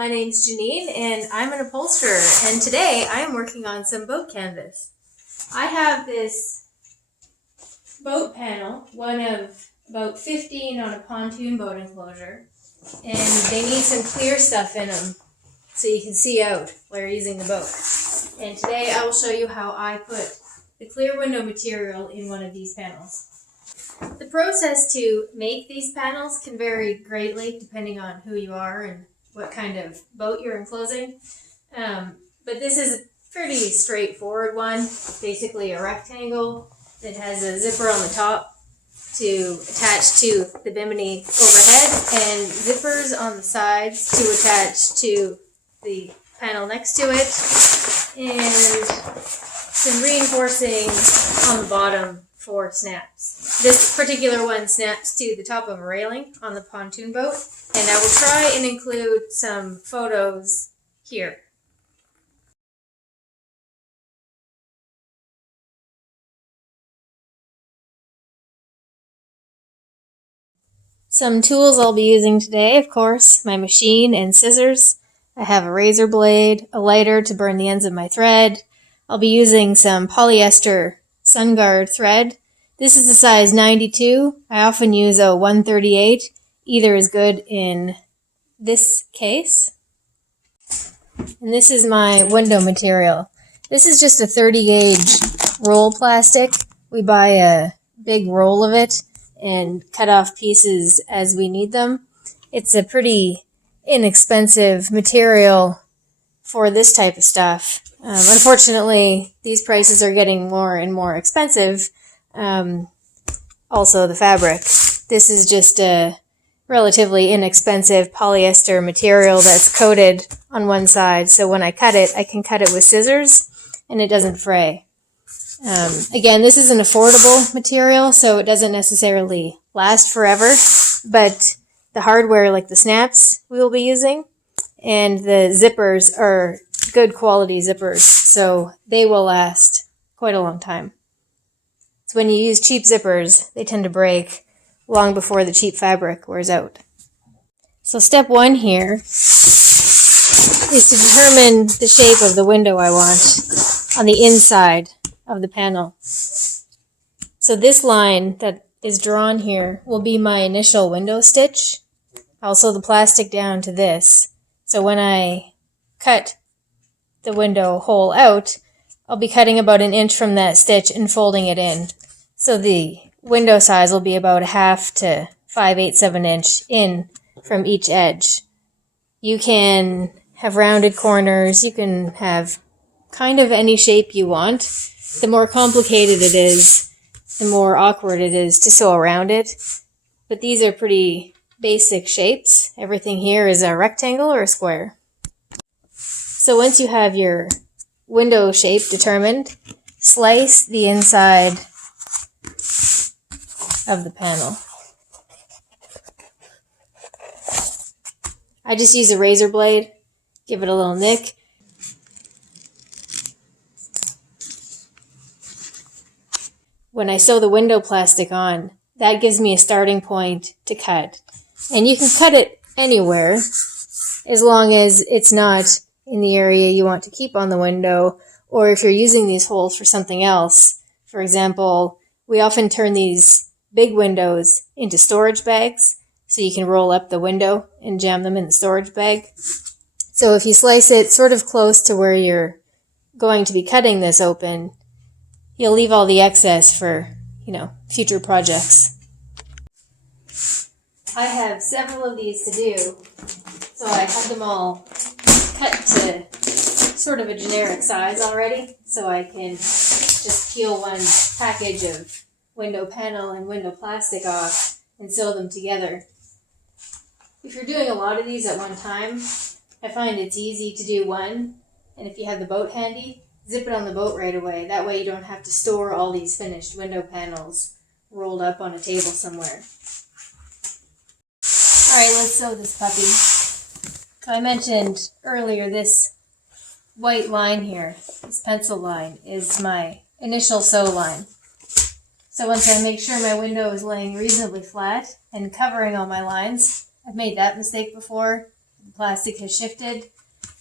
My name's Janine and I'm an upholsterer, and today I am working on some boat canvas. I have this boat panel, one of about 15 on a pontoon boat enclosure, and they need some clear stuff in them so you can see out while you're using the boat. And today I will show you how I put the clear window material in one of these panels. The process to make these panels can vary greatly depending on who you are and what kind of boat you're enclosing. But this is a pretty straightforward one. Basically a rectangle that has a zipper on the top to attach to the bimini overhead and zippers on the sides to attach to the panel next to it, and some reinforcing on the bottom for snaps. This particular one snaps to the top of a railing on the pontoon boat, and I will try and include some photos here. Some tools I'll be using today, of course, my machine and scissors. I have a razor blade, a lighter to burn the ends of my thread. I'll be using some polyester SunGuard thread. This is a size 92. I often use a 138. Either is good in this case. And this is my window material. This is just a 30 gauge roll plastic. We buy a big roll of it and cut off pieces as we need them. It's a pretty inexpensive material for this type of stuff. Unfortunately, these prices are getting more and more expensive. Also the fabric. This is just a relatively inexpensive polyester material that's coated on one side, so when I cut it, I can cut it with scissors and it doesn't fray. Again, this is an affordable material, so it doesn't necessarily last forever, but the hardware like the snaps we will be using and the zippers are good quality zippers, so they will last quite a long time. So when you use cheap zippers, they tend to break long before the cheap fabric wears out. So step one here is to determine the shape of the window I want on the inside of the panel. So this line that is drawn here will be my initial window stitch, also the plastic down to this. So when I cut the window hole out, I'll be cutting about an inch from that stitch and folding it in. So the window size will be about 1/2 to 5/8 of an inch in from each edge. You can have rounded corners, you can have kind of any shape you want. The more complicated it is, the more awkward it is to sew around it. But these are pretty basic shapes. Everything here is a rectangle or a square. So once you have your window shape determined, slice the inside of the panel. I just use a razor blade, give it a little nick. When I sew the window plastic on, that gives me a starting point to cut. And you can cut it anywhere as long as it's not in the area you want to keep on the window, or if you're using these holes for something else. For example, we often turn these big windows into storage bags, so you can roll up the window and jam them in the storage bag. So if you slice it sort of close to where you're going to be cutting this open, you'll leave all the excess for, future projects. I have several of these to do, so I have them all cut to sort of a generic size already, so I can just peel one package of window panel and window plastic off and sew them together. If you're doing a lot of these at one time, I find it's easy to do one, and if you have the boat handy, zip it on the boat right away. That way you don't have to store all these finished window panels rolled up on a table somewhere. Alright, let's sew this puppy. So I mentioned earlier this white line here, this pencil line, is my initial sew line. So once I make sure my window is laying reasonably flat and covering all my lines, I've made that mistake before, The plastic has shifted.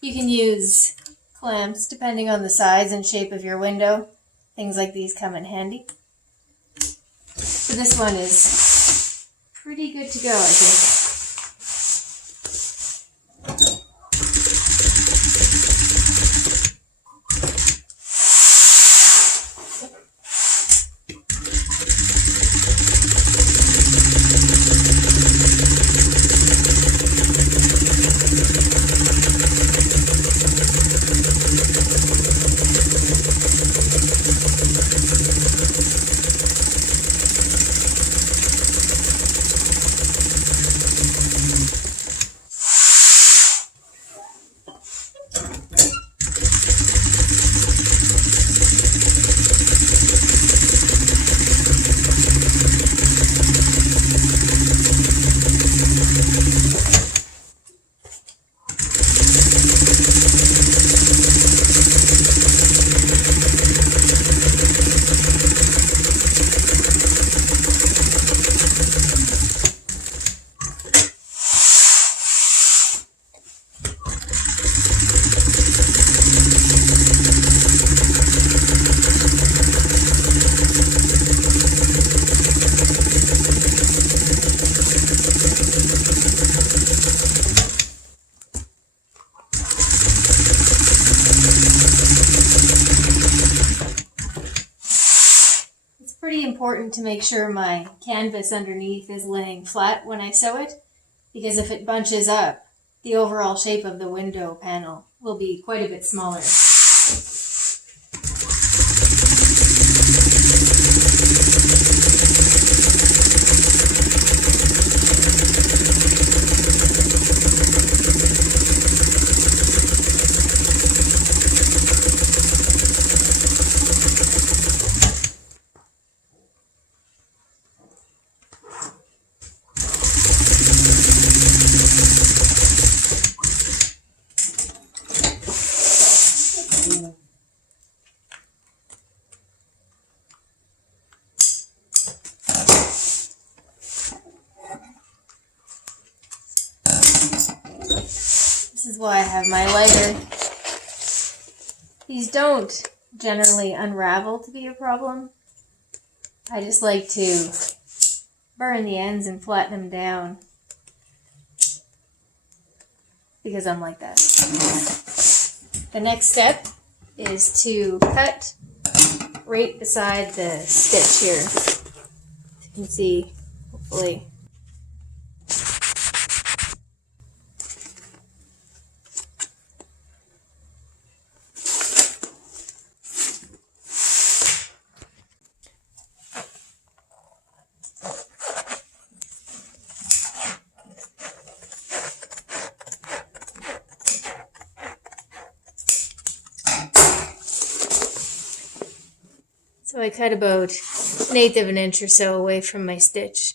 You can use clamps depending on the size and shape of your window. Things like these come in handy. So this one is pretty good to go, I think. Pretty important to make sure my canvas underneath is laying flat when I sew it, because if it bunches up, the overall shape of the window panel will be quite a bit smaller. This is why I have my lighter. These don't generally unravel to be a problem. I just like to burn the ends and flatten them down because I'm like that. The next step is to cut right beside the stitch here. As you can see, hopefully. So I cut about 1/8 of an inch or so away from my stitch.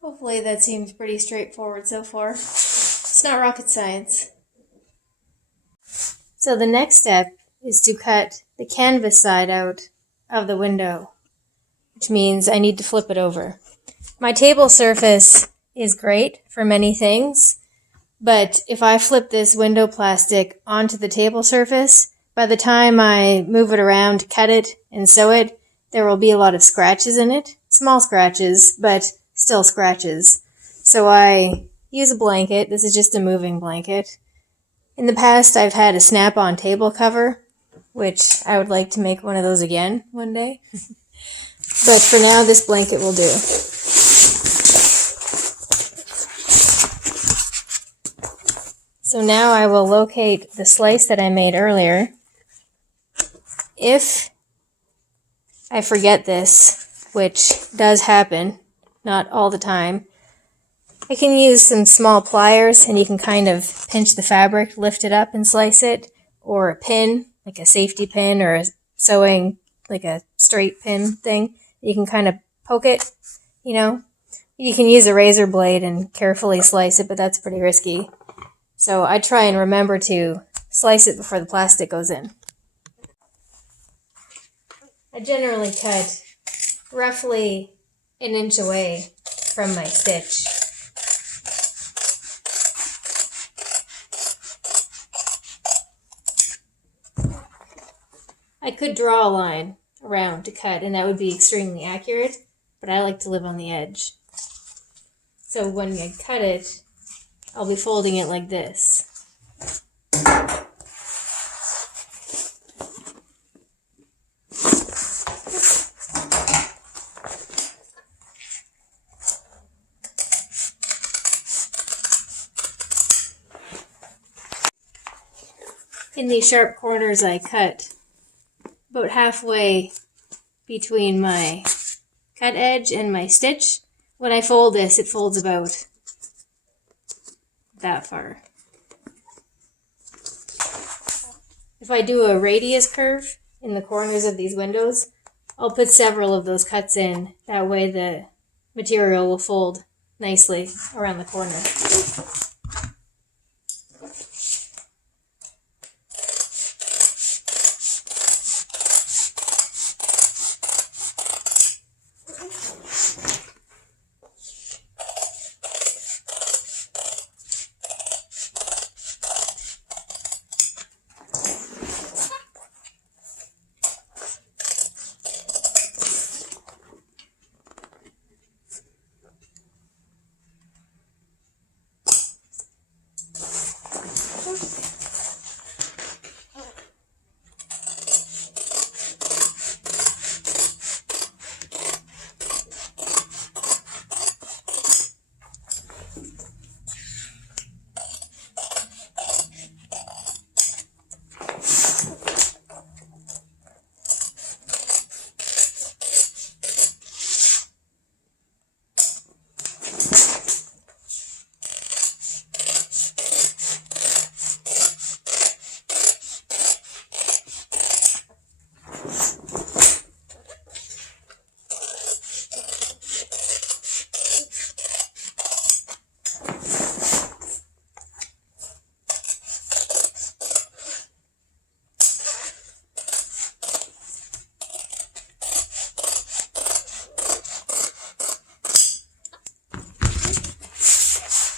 Hopefully that seems pretty straightforward so far. It's not rocket science. So the next step is to cut the canvas side out of the window, which means I need to flip it over. My table surface is great for many things, but if I flip this window plastic onto the table surface, by the time I move it around to cut it and sew it, there will be a lot of scratches in it. Small scratches, but still scratches. So I use a blanket. This is just a moving blanket. In the past, I've had a snap-on table cover, which I would like to make one of those again one day. But for now, this blanket will do. So now I will locate the slice that I made earlier. If I forget this, which does happen, not all the time, I can use some small pliers and you can kind of pinch the fabric, lift it up and slice it, or a pin, like a safety pin or a sewing, like a straight pin thing. You can kind of poke it, you know. You can use a razor blade and carefully slice it, but that's pretty risky. So I try and remember to slice it before the plastic goes in. I generally cut roughly 1 inch away from my stitch. I could draw a line around to cut, and that would be extremely accurate, but I like to live on the edge. So when I cut it, I'll be folding it like this. In these sharp corners I cut about halfway between my cut edge and my stitch. When I fold this, it folds about that far. If I do a radius curve in the corners of these windows, I'll put several of those cuts in. That way the material will fold nicely around the corner.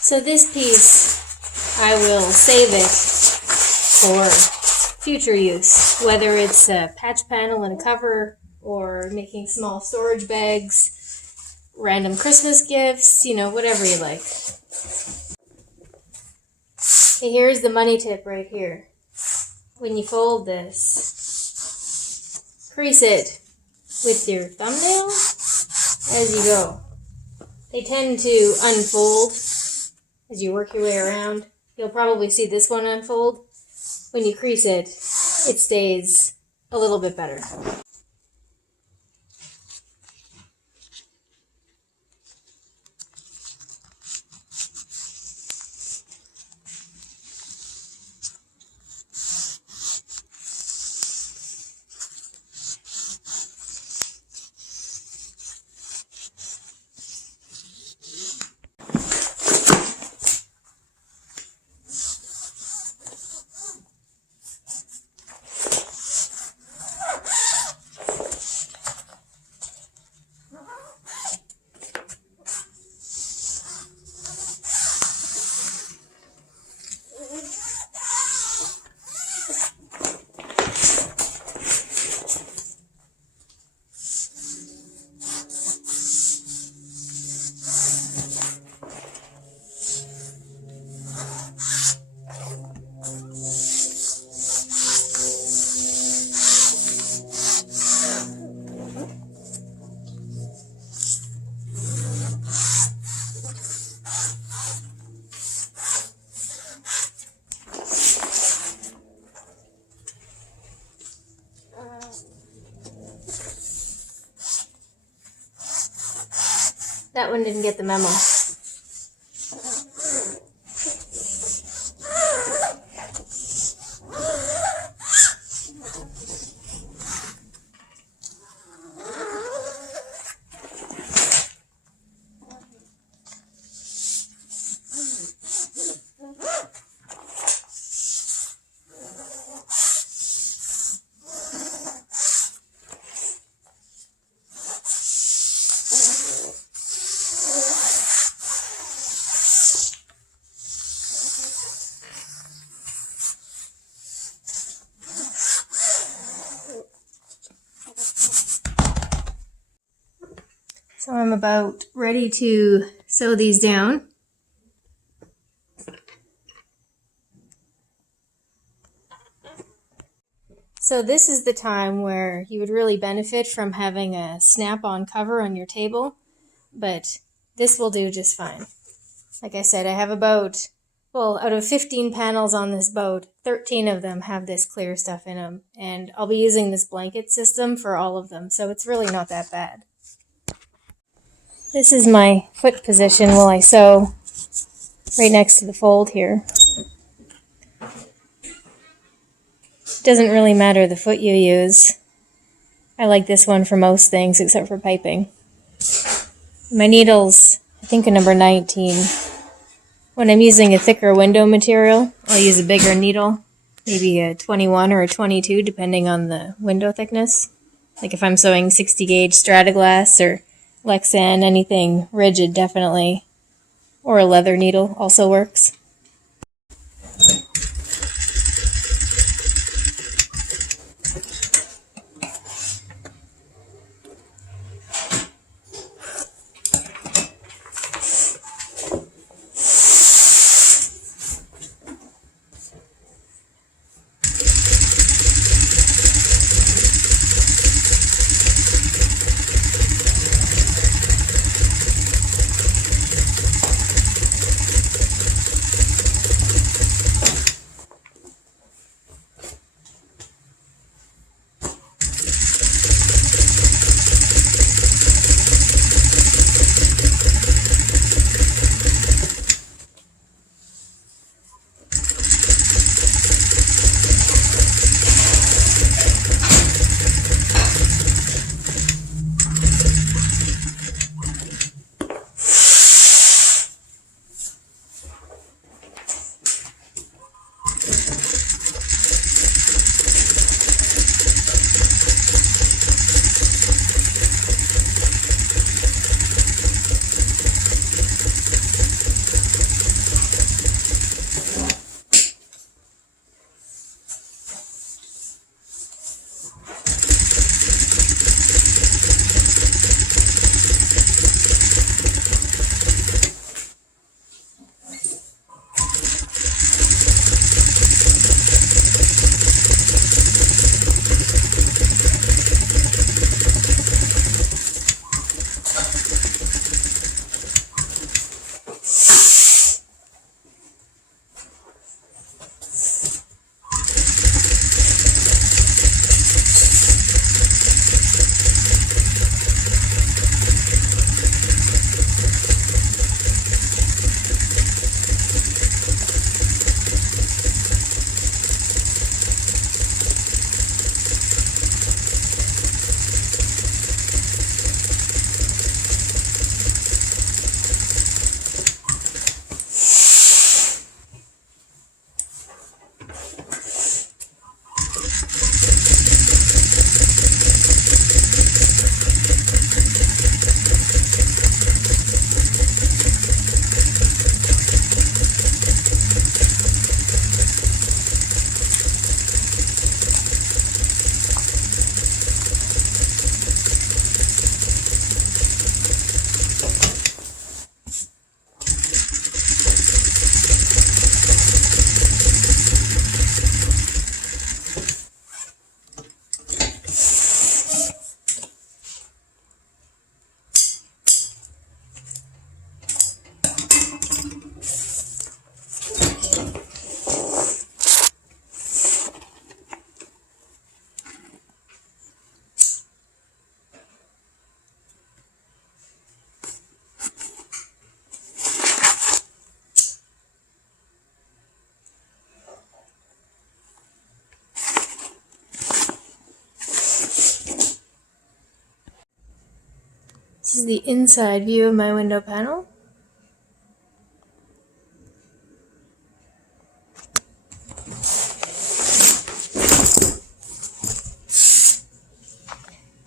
So this piece, I will save it for future use, whether it's a patch panel and a cover or making small storage bags, random Christmas gifts, you know, whatever you like. Okay, here's the money tip right here. When you fold this, crease it with your thumbnail as you go. They tend to unfold as you work your way around. You'll probably see this one unfold. When you crease it, it stays a little bit better. That one didn't get the memo. So I'm about ready to sew these down. So this is the time where you would really benefit from having a snap-on cover on your table, but this will do just fine. Like I said, I have about, well, out of 15 panels on this boat, 13 of them have this clear stuff in them, and I'll be using this blanket system for all of them, so it's really not that bad. This is my foot position while I sew right next to the fold here. It doesn't really matter the foot you use. I like this one for most things except for piping. My needle's, I think, a number 19. When I'm using a thicker window material, I'll use a bigger needle, maybe a 21 or a 22 depending on the window thickness. Like if I'm sewing 60 gauge Strataglass or Lexan, anything rigid definitely, or a leather needle also works. This is the inside view of my window panel.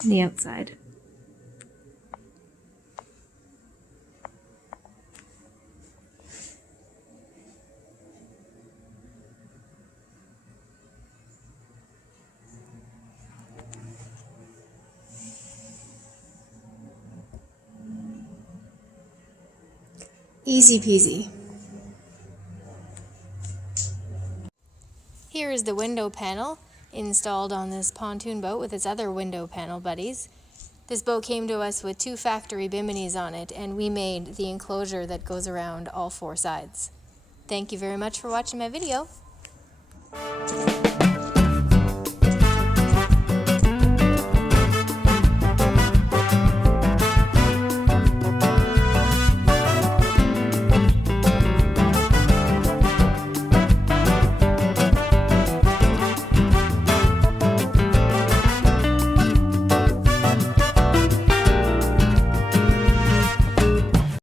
And the outside. Easy peasy. Here is the window panel installed on this pontoon boat with its other window panel buddies. This boat came to us with 2 factory biminis on it, and we made the enclosure that goes around all 4 sides. Thank you very much for watching my video.